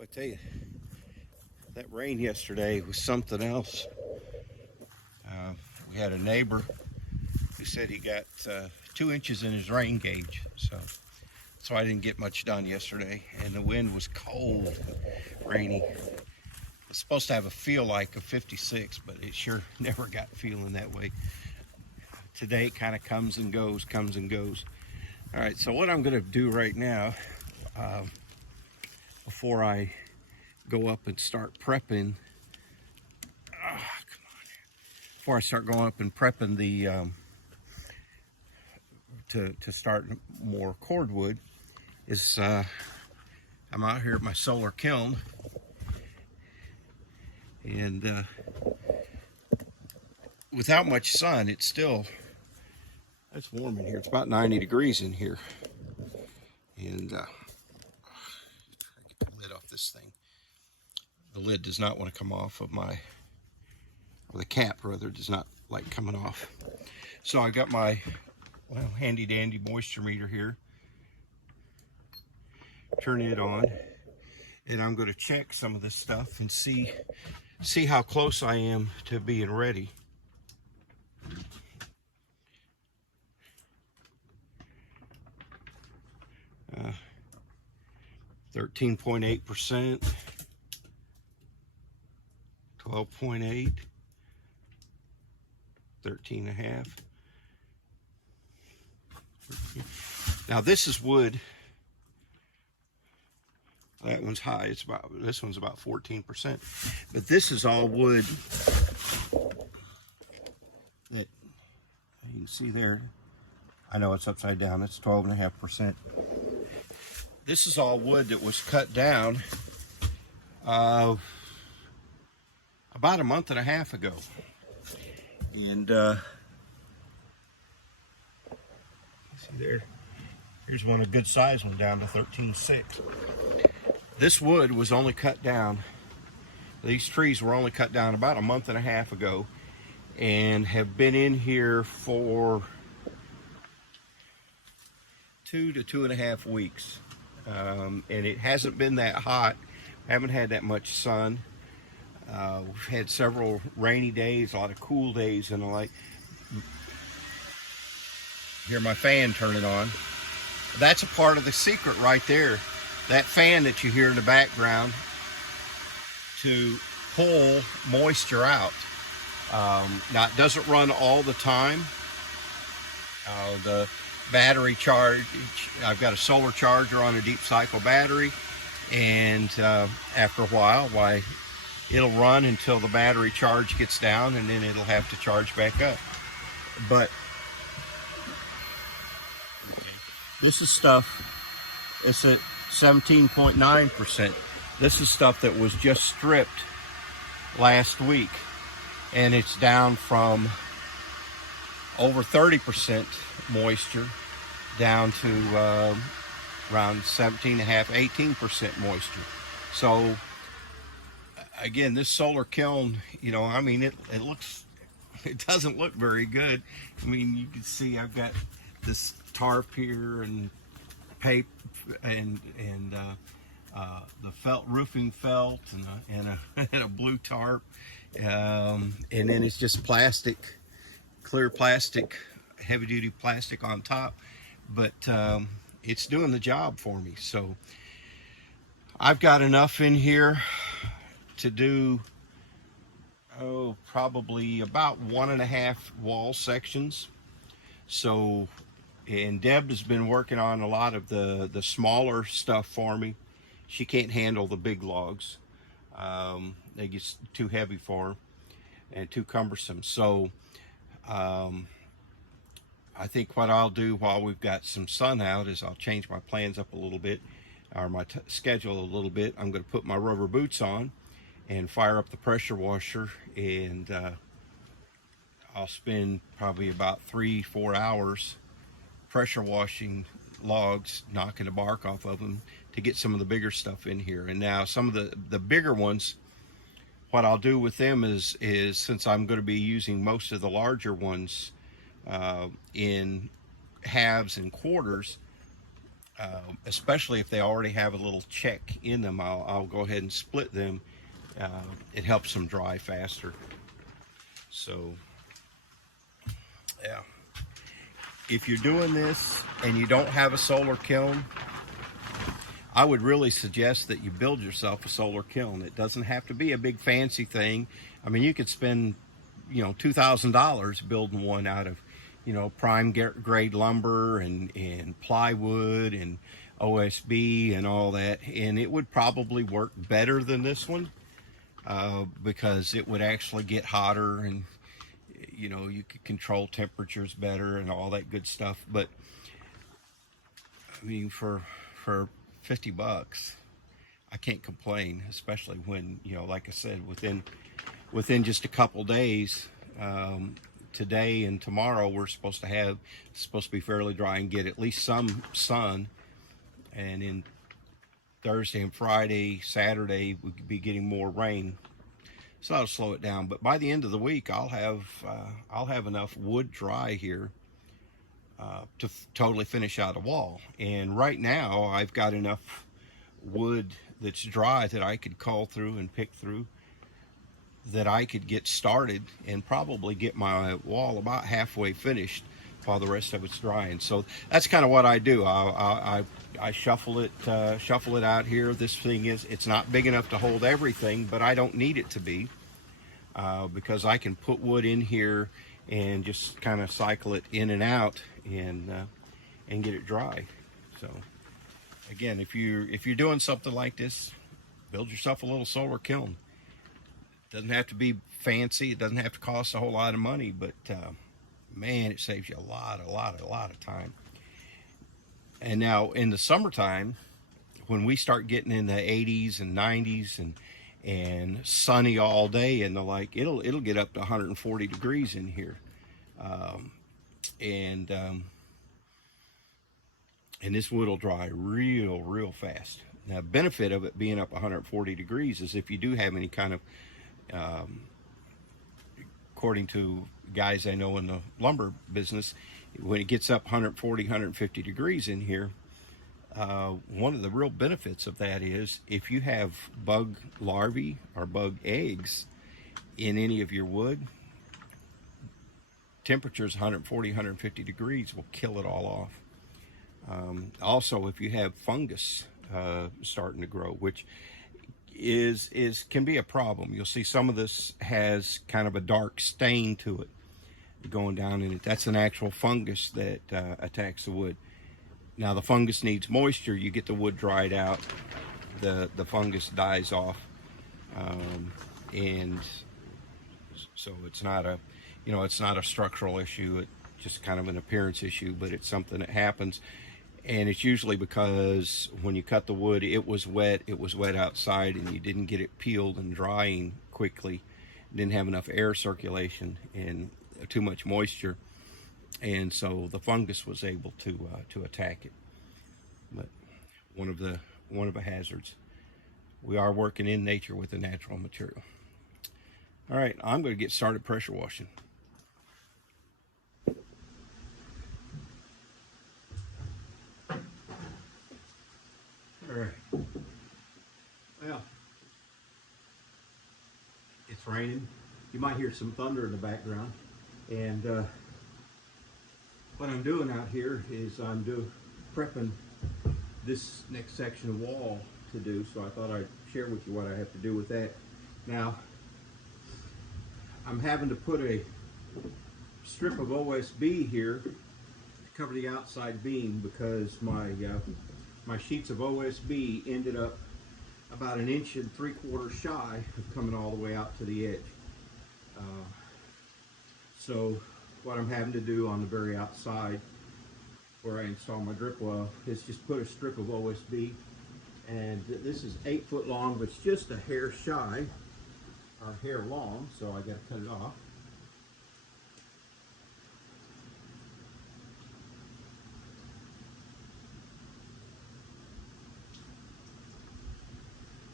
Well, I tell you, that rain yesterday was something else. We had a neighbor who said he got 2 inches in his rain gauge, so I didn't get much done yesterday. And the wind was cold, rainy. It's supposed to have a feel like of 56, but it sure never got feeling that way. Today it kind of comes and goes, comes and goes. All right, so what I'm going to do right now, before I go up and start prepping, before I start going up and prepping the to start more cordwood, is I'm out here at my solar kiln, and without much sun, it's warm in here. It's about 90 degrees in here, and try to get the lid off this thing. The lid does not want to come off of the cap rather does not like coming off. So I got my handy dandy moisture meter here. Turn it on, and I'm going to check some of this stuff and see how close I am to being ready. 13.8%, 12.8, 13.5. Now this is wood. That one's high. This one's about 14%. But this is all wood that you can see there. I know it's upside down. It's 12.5%. This is all wood that was cut down about a month and a half ago. And see there. Here's one, a good size one, down to 13.6. This wood was only cut down, these trees were only cut down about a month and a half ago, and have been in here for 2 to 2.5 weeks. And it hasn't been that hot. Haven't had that much sun. We've had several rainy days, a lot of cool days, and like hear my fan turning on. That's a part of the secret right there. That fan that you hear in the background to pull moisture out. Now it doesn't run all the time. The battery charge, I've got a solar charger on a deep cycle battery, and after a while, it'll run until the battery charge gets down, and then it'll have to charge back up. But this is stuff, it's at 17.9%. This is stuff that was just stripped last week, and it's down from over 30% moisture down to around 17.5, 18% moisture. So again, this solar kiln, I mean, it doesn't look very good. I mean, you can see I've got this tarp here and paper and the felt, roofing felt, and a blue tarp, and then it's just plastic, clear plastic, heavy duty plastic on top, but it's doing the job for me. So I've got enough in here to do probably about 1.5 wall sections. So, and Deb has been working on a lot of the smaller stuff for me. She can't handle the big logs. They get too heavy for her and too cumbersome. So I think what I'll do while we've got some sun out is I'll change my plans up a little bit, or my schedule a little bit. I'm going to put my rubber boots on and fire up the pressure washer, and I'll spend probably about 3-4 hours pressure washing logs, knocking the bark off of them to get some of the bigger stuff in here. And now some of the bigger ones, what I'll do with them is since I'm going to be using most of the larger ones in halves and quarters, especially if they already have a little check in them. I'll go ahead and split them. It helps them dry faster. So yeah, if you're doing this and you don't have a solar kiln, I would really suggest that you build yourself a solar kiln. It doesn't have to be a big fancy thing. I mean, you could spend, $2,000 building one out of, prime grade lumber and plywood and OSB and all that, and it would probably work better than this one, because it would actually get hotter, and you could control temperatures better and all that good stuff. But I mean, for $50, I can't complain, especially when, like I said, within just a couple days, today and tomorrow we're supposed to be fairly dry and get at least some sun, and in Thursday and Friday, Saturday, we could be getting more rain, so that'll slow it down. But by the end of the week, I'll have enough wood dry here to totally finish out a wall. And right now I've got enough wood that's dry that I could call through and pick through, that I could get started and probably get my wall about halfway finished while the rest of it's drying. So that's kind of what I do. I shuffle it out here. This thing it's not big enough to hold everything, but I don't need it to be, because I can put wood in here and just kind of cycle it in and out and get it dry. So again, if you're doing something like this, build yourself a little solar kiln. It doesn't have to be fancy. It doesn't have to cost a whole lot of money, but man, it saves you a lot of time. And now in the summertime, when we start getting in the 80s and 90s and sunny all day and the like, it'll get up to 140 degrees in here, and this wood will dry real fast. Now, the benefit of it being up 140 degrees is if you do have any kind of, according to guys I know in the lumber business, when it gets up 140, 150 degrees in here, one of the real benefits of that is if you have bug larvae or bug eggs in any of your wood, temperatures 140, 150 degrees will kill it all off. Also, if you have fungus starting to grow, which can be a problem. You'll see some of this has kind of a dark stain to it going down in it. That's an actual fungus that attacks the wood. Now the fungus needs moisture. You get the wood dried out, the fungus dies off, and so it's not a structural issue. It's just kind of an appearance issue, but it's something that happens. And it's usually because when you cut the wood, it was wet outside, and you didn't get it peeled and drying quickly, didn't have enough air circulation and too much moisture, and so the fungus was able to attack it. But one of the hazards. We are working in nature with a natural material. All right, I'm going to get started pressure washing. All right. Well, it's raining. You might hear some thunder in the background. And what I'm doing out here is I'm prepping this next section of wall to do. So I thought I'd share with you what I have to do with that. Now, I'm having to put a strip of OSB here to cover the outside beam because my sheets of OSB ended up about 1 3/4 inches shy of coming all the way out to the edge. So what I'm having to do on the very outside where I install my drip well is just put a strip of OSB, and this is 8 foot long, but it's just a hair shy or hair long, so I got to cut it off.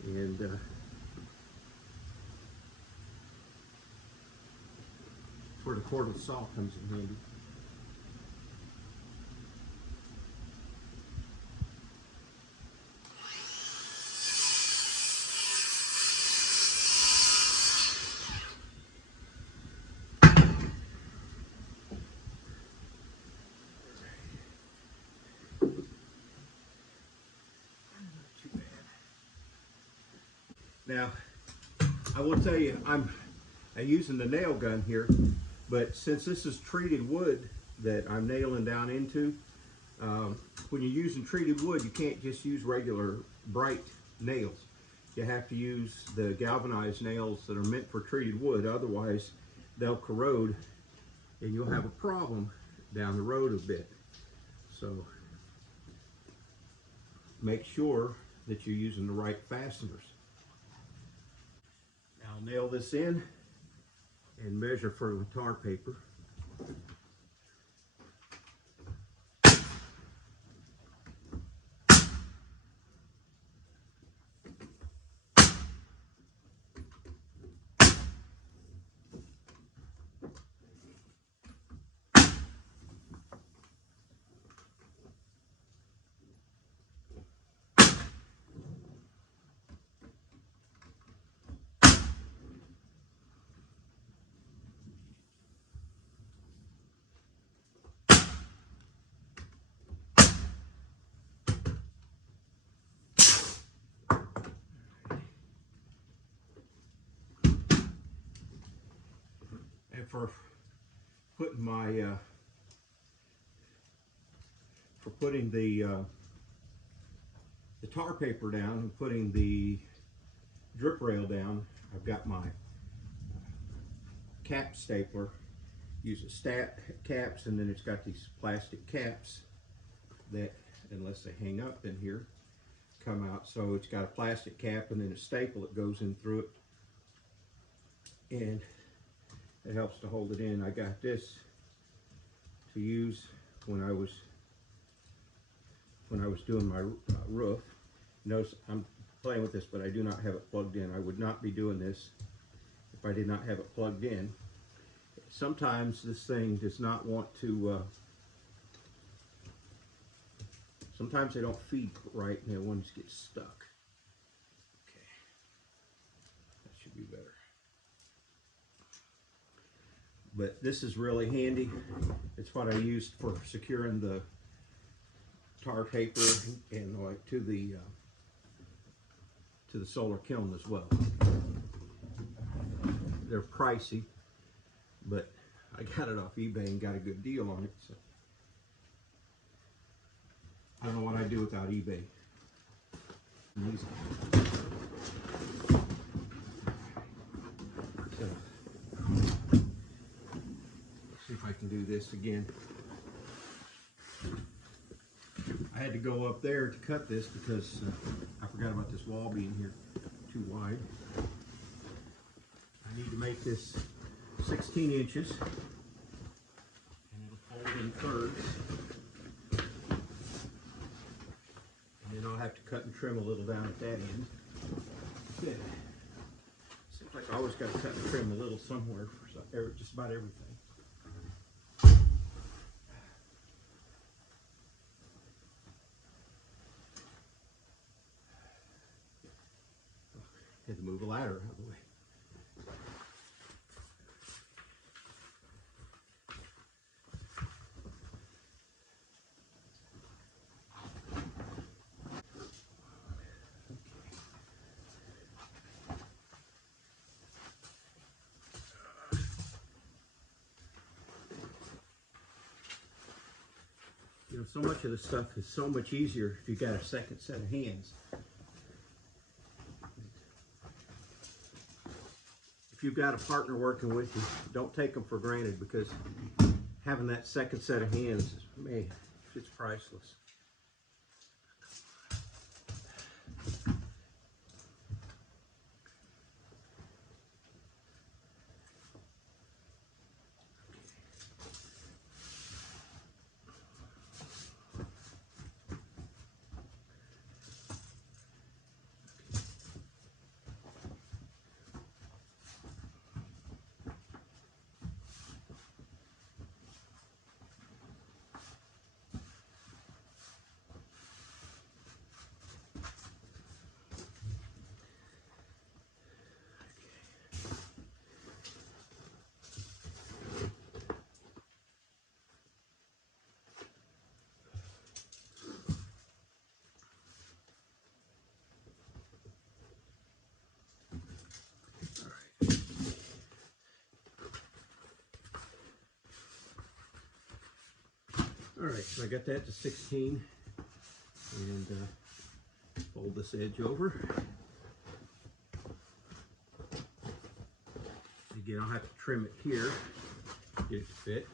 And where the cordwood saw comes in handy. Now, I will tell you, I'm using the nail gun here, but since this is treated wood that I'm nailing down into, when you're using treated wood, you can't just use regular bright nails. You have to use the galvanized nails that are meant for treated wood, otherwise they'll corrode and you'll have a problem down the road a bit. So make sure that you're using the right fasteners. Now I'll nail this in and measure for the tar paper. And for putting the tar paper down and putting the drip rail down, I've got my cap stapler. Uses stat caps, and then it's got these plastic caps that, unless they hang up in here, come out. So it's got a plastic cap and then a staple that goes in through it, and it helps to hold it in. I got this to use when I was doing my roof. Notice I'm playing with this, but I do not have it plugged in. I would not be doing this if I did not have it plugged in. Sometimes this thing does not want to, sometimes they don't feed right and the ones get stuck. Okay, that should be better. But this is really handy. It's what I used for securing the tar paper and like to the solar kiln as well. They're pricey, but I got it off eBay and got a good deal on it. So I don't know what I'd do without eBay. So, let's see if I can do this again. I had to go up there to cut this because I forgot about this wall being here too wide. I need to make this 16 inches, and it'll fold in thirds. And then I'll have to cut and trim a little down at that end. Good. Seems like I always got to cut and trim a little somewhere for just about everything. Had to move a ladder out of the way. You know, so much of this stuff is so much easier if you got a second set of hands. If you've got a partner working with you, don't take them for granted, because having that second set of hands, man, it's priceless. right, so I got that to 16, and fold this edge over. Again, I'll have to trim it here, get it to fit.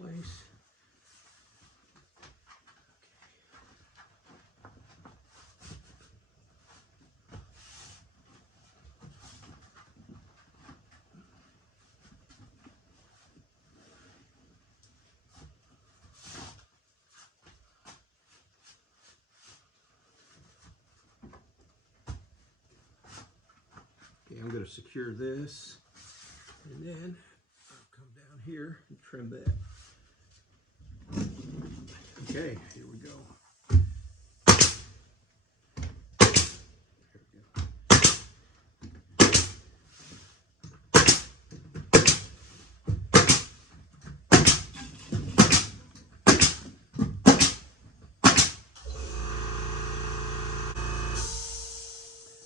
Place. Okay, I'm going to secure this, and then I'll come down here and trim that. Okay, here we go.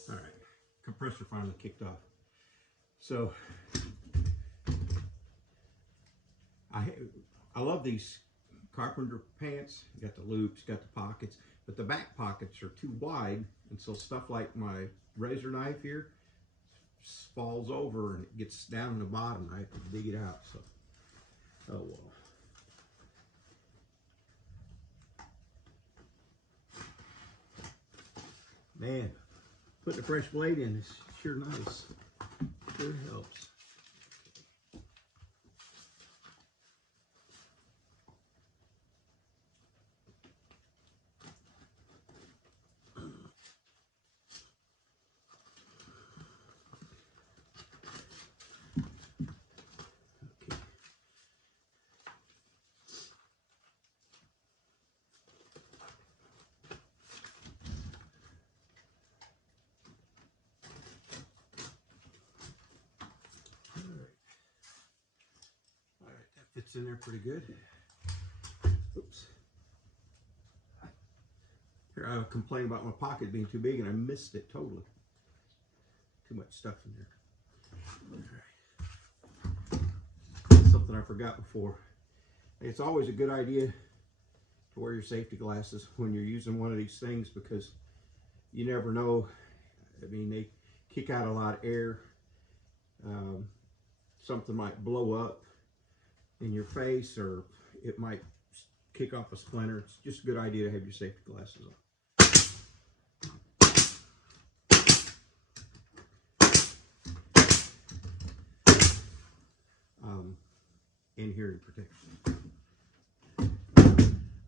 All right, compressor finally kicked off. So I love these carpenter pants. You got the loops, got the pockets, but the back pockets are too wide, and so stuff like my razor knife here falls over and it gets down in the bottom. I have to dig it out. So, oh well. Man, putting a fresh blade in is sure nice. Sure helps. Fits in there pretty good. Oops. Here I complain about my pocket being too big, and I missed it totally. Too much stuff in there. Right. Something I forgot before. It's always a good idea to wear your safety glasses when you're using one of these things, because you never know. I mean, they kick out a lot of air. Something might blow up in your face, or it might kick off a splinter. It's just a good idea to have your safety glasses on. And hearing protection.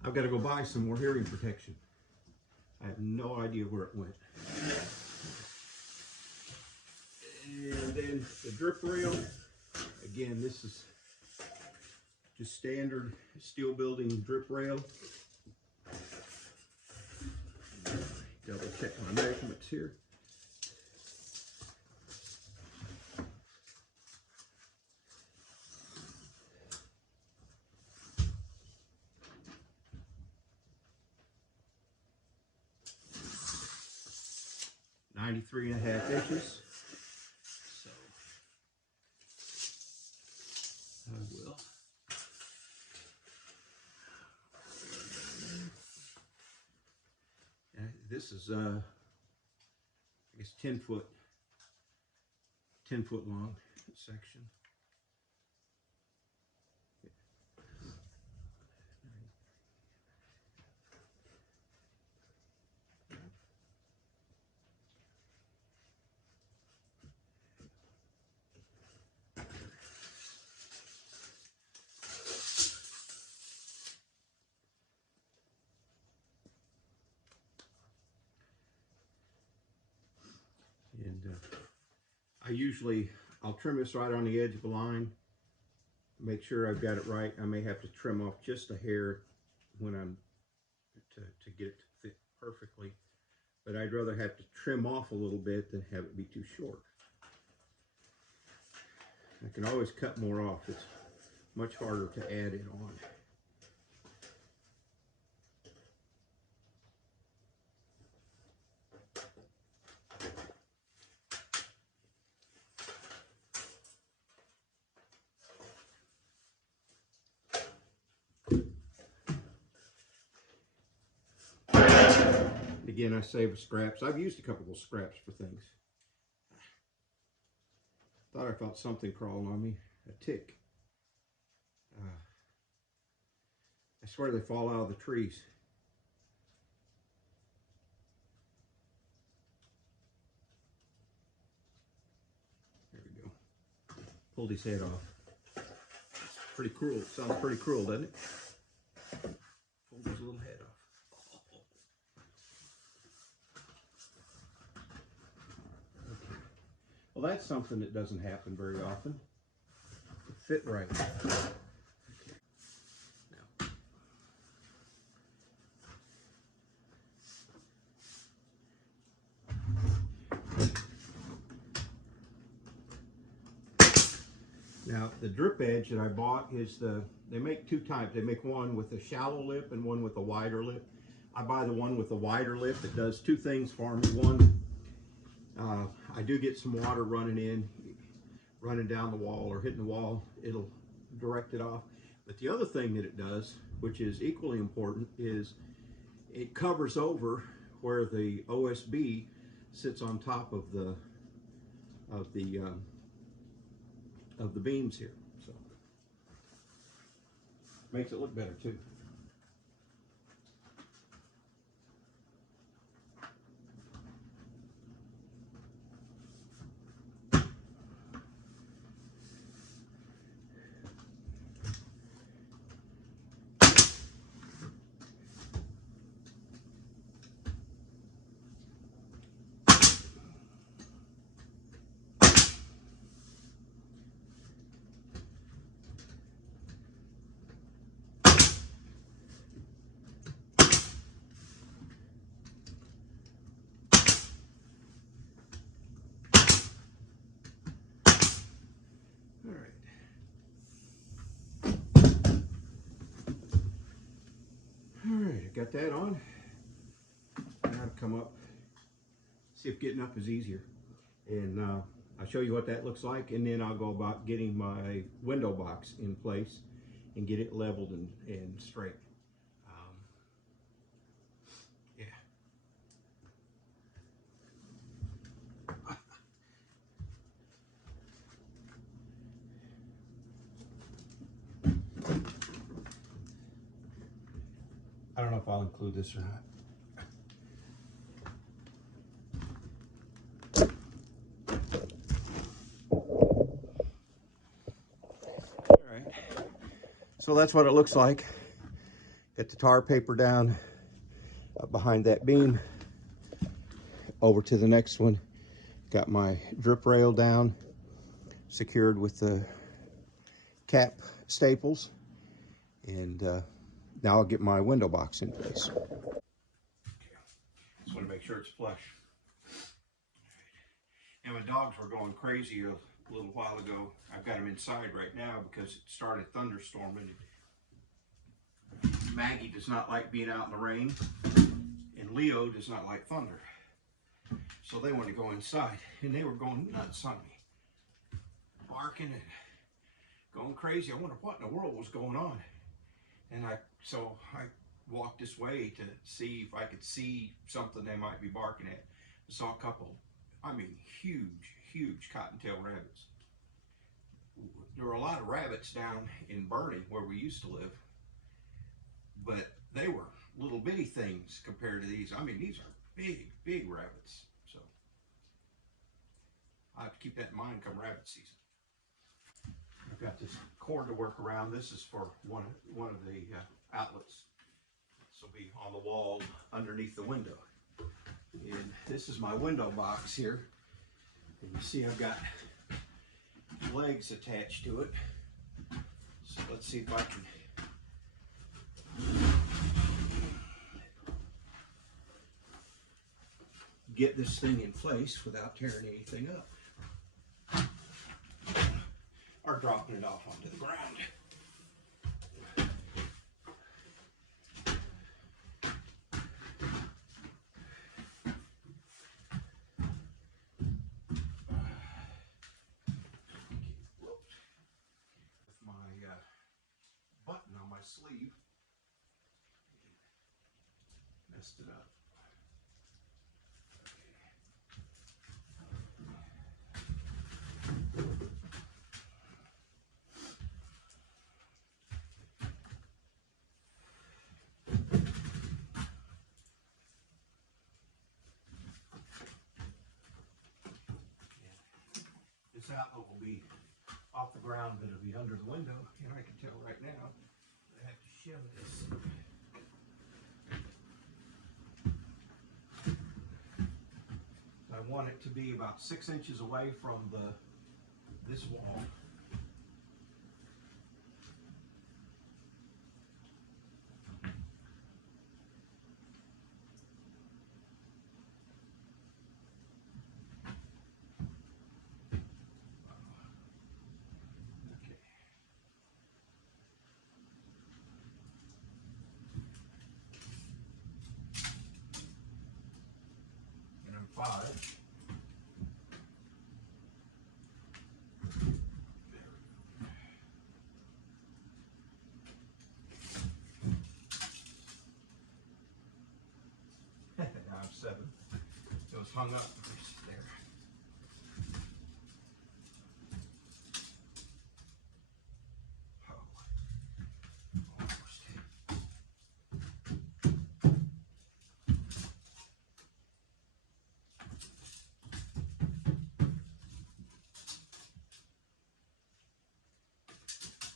I've got to go buy some more hearing protection. I have no idea where it went. And then the drip rail. Again, this is just standard steel building drip rail. Double check my measurements here. .93 inches. So I will. This is I guess 10 foot long section. And I'll trim this right on the edge of the line, make sure I've got it right. I may have to trim off just a hair when I'm to get it to fit perfectly, but I'd rather have to trim off a little bit than have it be too short. I can always cut more off. It's much harder to add it on. Again, I save scraps. I've used a couple of scraps for things. Thought I felt something crawling on me, a tick. I swear they fall out of the trees. There we go. Pulled his head off. Pretty cruel. Sounds pretty cruel, doesn't it? Pulled his little head off. Okay. Well, that's something that doesn't happen very often. It fit right. Okay. Now, the drip edge that I bought is they make two types. They make one with a shallow lip and one with a wider lip. I buy the one with a wider lip. It does two things for me. One, I do get some water running down the wall or hitting the wall. It'll direct it off. But the other thing that it does, which is equally important, is it covers over where the OSB sits on top of the beams here, so makes it look better too. Alright, I got that on. Now to come up, see if getting up is easier. And I'll show you what that looks like, and then I'll go about getting my window box in place and get it leveled and straight. Yeah. I don't know if I'll include this or not. All right. So that's what it looks like. Get the tar paper down up behind that beam. Over to the next one. Got my drip rail down, secured with the cap staples. And now I'll get my window box in place. Just want to make sure it's flush. And my dogs were going crazy a little while ago. I've got them inside right now because it started thunderstorming. Maggie does not like being out in the rain, and Leo does not like thunder. So they wanted to go inside, and they were going nuts on me, barking and going crazy. I wondered what in the world was going on. And so I walked this way to see if I could see something they might be barking at. I saw a couple, I mean, huge cottontail rabbits. There were a lot of rabbits down in Bernie where we used to live, but they were little bitty things compared to these. I mean, these are big rabbits. So I have to keep that in mind come rabbit season. I've got this cord to work around. This is for one of the outlets. This will be on the wall underneath the window. And this is my window box here. And you see I've got legs attached to it. So let's see if I can get this thing in place without tearing anything up or dropping it off onto the ground. With my button on my sleeve, messed it up. This outlet will be off the ground, but it'll be under the window, and I can tell right now I have to shim this. I want it to be about 6 inches away from this wall. And I'm 5. Now I'm 7. It was hung up there.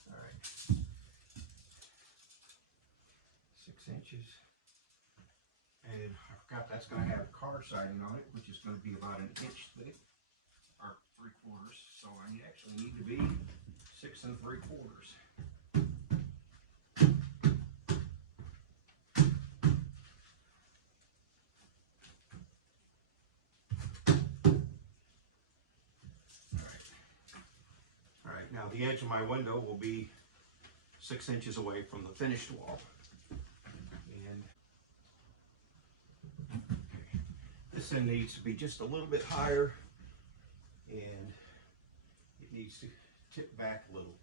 All right. 6 inches. And I forgot that's going to have car siding on it, which is going to be about 1 inch thick, or 3/4. So I actually need to be 6 3/4. All right, now the edge of my window will be 6 inches away from the finished wall. And this end needs to be just a little bit higher, and it needs to tip back a little.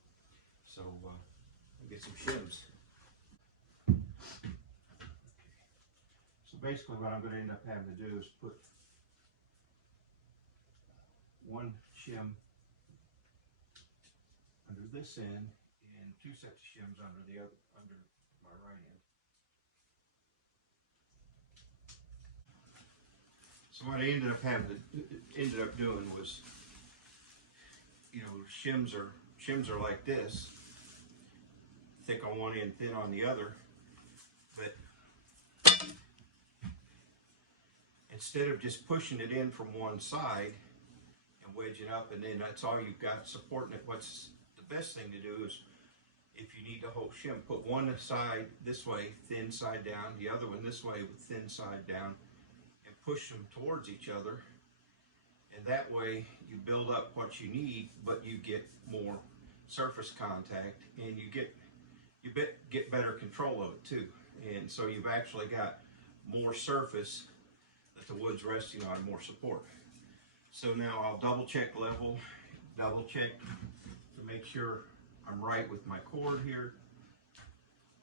So I'll get some shims. So basically what I'm going to end up having to do is put one shim under this end and 2 sets of shims under the other, under my right end. So what I ended up doing was, you know, shims are like this, thick on one end, thin on the other, but instead of just pushing it in from one side and wedging up, and then that's all you've got supporting it, what's the best thing to do is, if you need to hold shim, put one side this way, thin side down, the other one this way with thin side down, and push them towards each other. And that way you build up what you need, but you get more surface contact, and you get better control of it too. And so you've actually got more surface that the wood's resting on, more support. So now I'll double check level, double check to make sure I'm right with my cord here.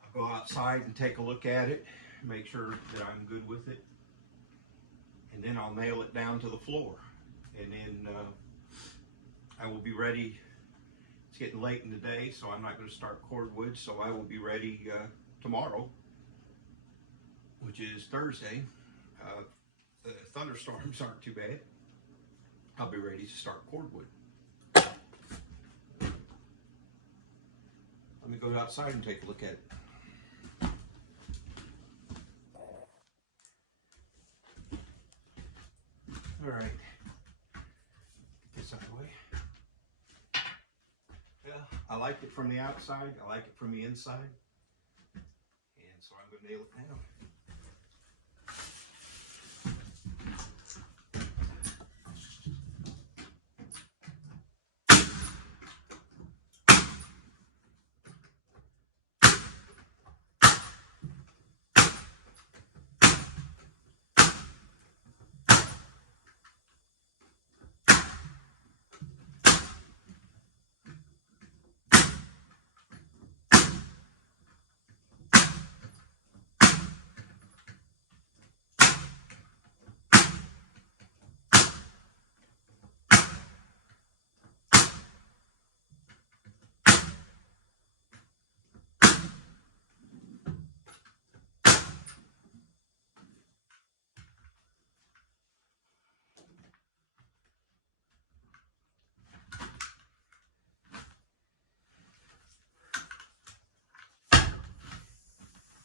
I'll go outside and take a look at it, make sure that I'm good with it, and then I'll nail it down to the floor. And then I will be ready. It's getting late in the day, so I'm not going to start cordwood, so I will be ready tomorrow, which is Thursday. The thunderstorms aren't too bad. I'll be ready to start cordwood. Let me go outside and take a look at it. All right. I liked it from the outside. I like it from the inside. And so I'm going to nail it down.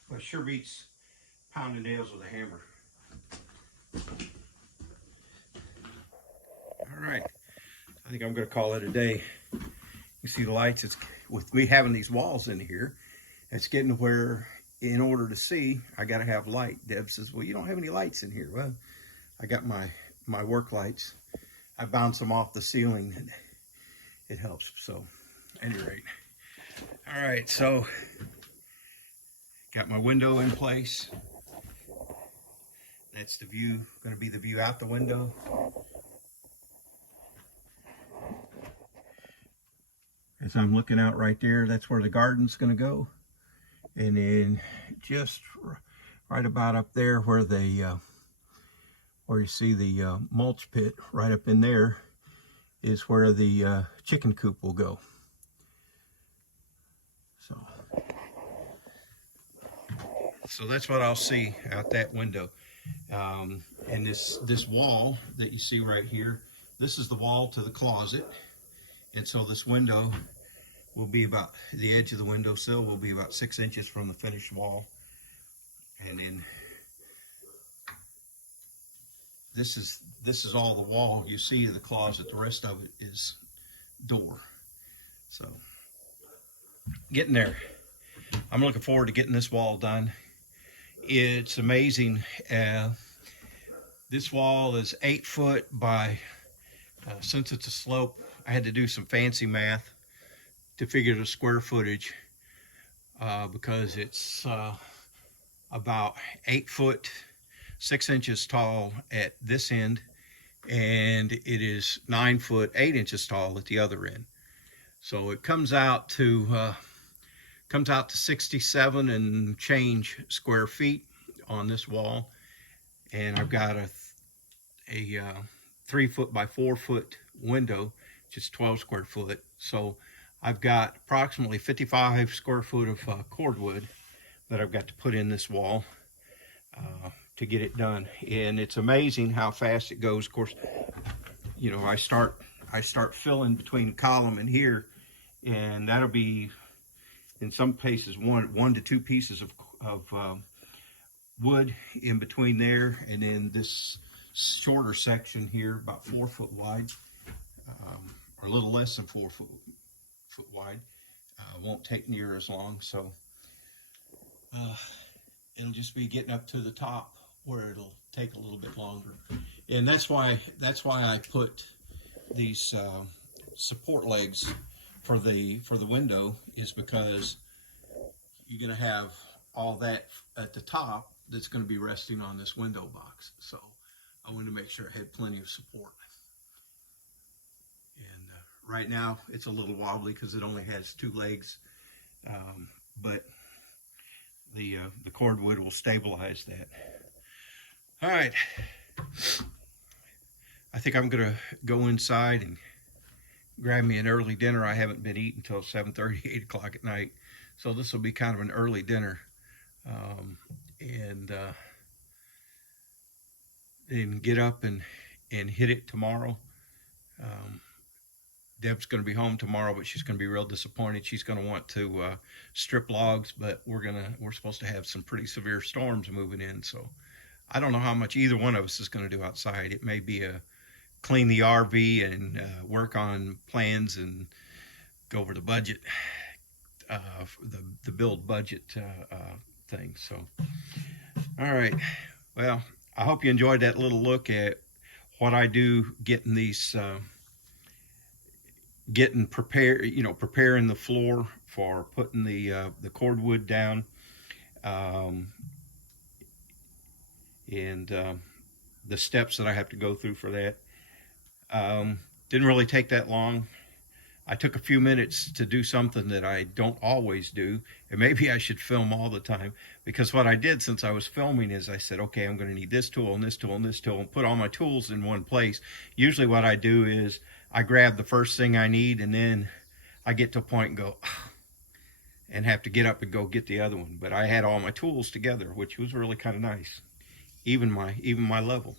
Well, it sure beats pounding nails with a hammer. All right, I think I'm going to call it a day. You see the lights, it's with me having these walls in here, it's getting to where in order to see, I got to have light. Deb says, well, you don't have any lights in here. Well, I got my work lights. I bounce them off the ceiling and it helps. So, at any rate. All right, so got my window in place. That's the view, going to be the view out the window. As I'm looking out right there, that's where the garden's going to go. And then just right about up there where where you see the mulch pit, right up in there is where the chicken coop will go. So that's what I'll see out that window. And this wall that you see right here, this is the wall to the closet. And so this window will be about, the edge of the windowsill will be about 6 inches from the finished wall. And then this is all the wall you see of the closet. The rest of it is door. So getting there. I'm looking forward to getting this wall done. It's amazing. This wall is 8 foot by, since it's a slope, I had to do some fancy math to figure the square footage because it's about 8 foot 6 inches tall at this end, and it is 9 foot 8 inches tall at the other end. So it comes out to 67 and change square feet on this wall, and I've got a 3 foot by 4 foot window, which is 12 square foot. So I've got approximately 55 square foot of cordwood that I've got to put in this wall to get it done. And it's amazing how fast it goes. Of course, you know, I start filling between column and here, and that'll be in some places one to two pieces of wood in between there, and then this shorter section here, about 4 foot wide, or a little less than 4 foot wide, won't take near as long. So it'll just be getting up to the top where it'll take a little bit longer. And that's why I put these support legs for the window, is because you're going to have all that at the top that's going to be resting on this window box. So I wanted to make sure I had plenty of support. And right now it's a little wobbly because it only has 2 legs, but the cordwood will stabilize that. All right, I think I'm gonna go inside and grab me an early dinner. I haven't been eating until 7:30, 8 o'clock at night, so this will be kind of an early dinner, and then get up and hit it tomorrow. Deb's going to be home tomorrow, but she's going to be real disappointed. She's going to want to strip logs, but we're supposed to have some pretty severe storms moving in, so I don't know how much either one of us is going to do outside. It may be a clean the RV and work on plans and go over the budget, the build budget thing. So, all right. Well, I hope you enjoyed that little look at what I do getting these, getting prepared, preparing the floor for putting the cordwood down, and the steps that I have to go through for that. Didn't really take that long. I took a few minutes to do something that I don't always do, and maybe I should film all the time, because what I did since I was filming is I said, okay, I'm going to need this tool and this tool and this tool, and put all my tools in one place. Usually what I do is I grab the first thing I need, and then I get to a point and go, and have to get up and go get the other one. But I had all my tools together, which was really kind of nice, even my level.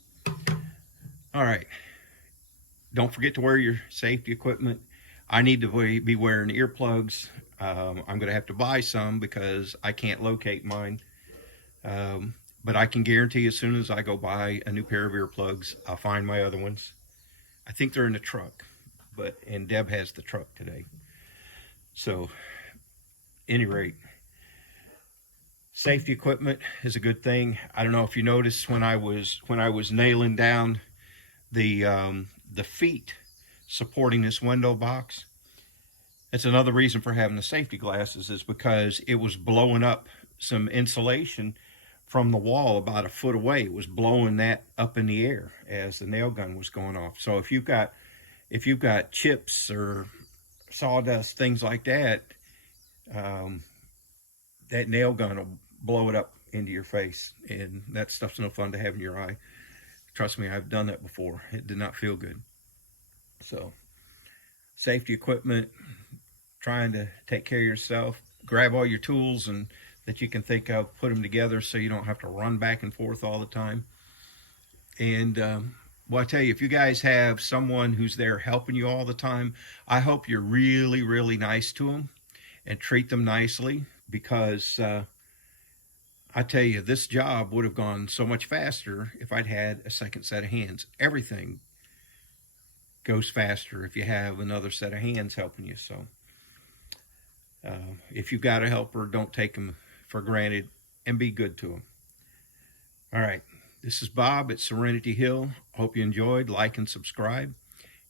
All right. Don't forget to wear your safety equipment. I need to be wearing earplugs. I'm going to have to buy some because I can't locate mine. But I can guarantee as soon as I go buy a new pair of earplugs, I'll find my other ones. I think they're in the truck, and Deb has the truck today. So, any rate, safety equipment is a good thing. I don't know if you noticed when I was nailing down the feet supporting this window box. That's another reason for having the safety glasses, is because it was blowing up some insulation from the wall about a foot away. It was blowing that up in the air as the nail gun was going off. So if you've got chips or sawdust, things like that, that nail gun will blow it up into your face, and that stuff's no fun to have in your eye. Trust me, I've done that before. It did not feel good. So, safety equipment, trying to take care of yourself. Grab all your tools and that you can think of, put them together so you don't have to run back and forth all the time. And well, I tell you, if you guys have someone who's there helping you all the time, I hope you're really, really nice to them and treat them nicely, because I tell you, this job would have gone so much faster if I'd had a second set of hands. Everything goes faster if you have another set of hands helping you. So if you've got a helper, don't take them for granted and be good to them. All right, this is Bob at Serenity Hill. Hope you enjoyed. Like and subscribe,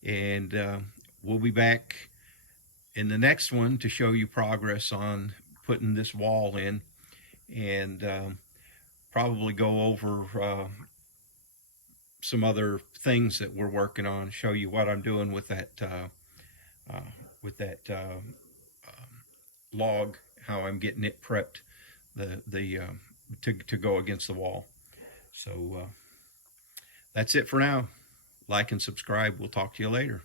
and we'll be back in the next one to show you progress on putting this wall in, and probably go over some other things that we're working on, show you what I'm doing with that log, how I'm getting it prepped to go against the wall. So that's it for now. Like and subscribe. We'll talk to you later.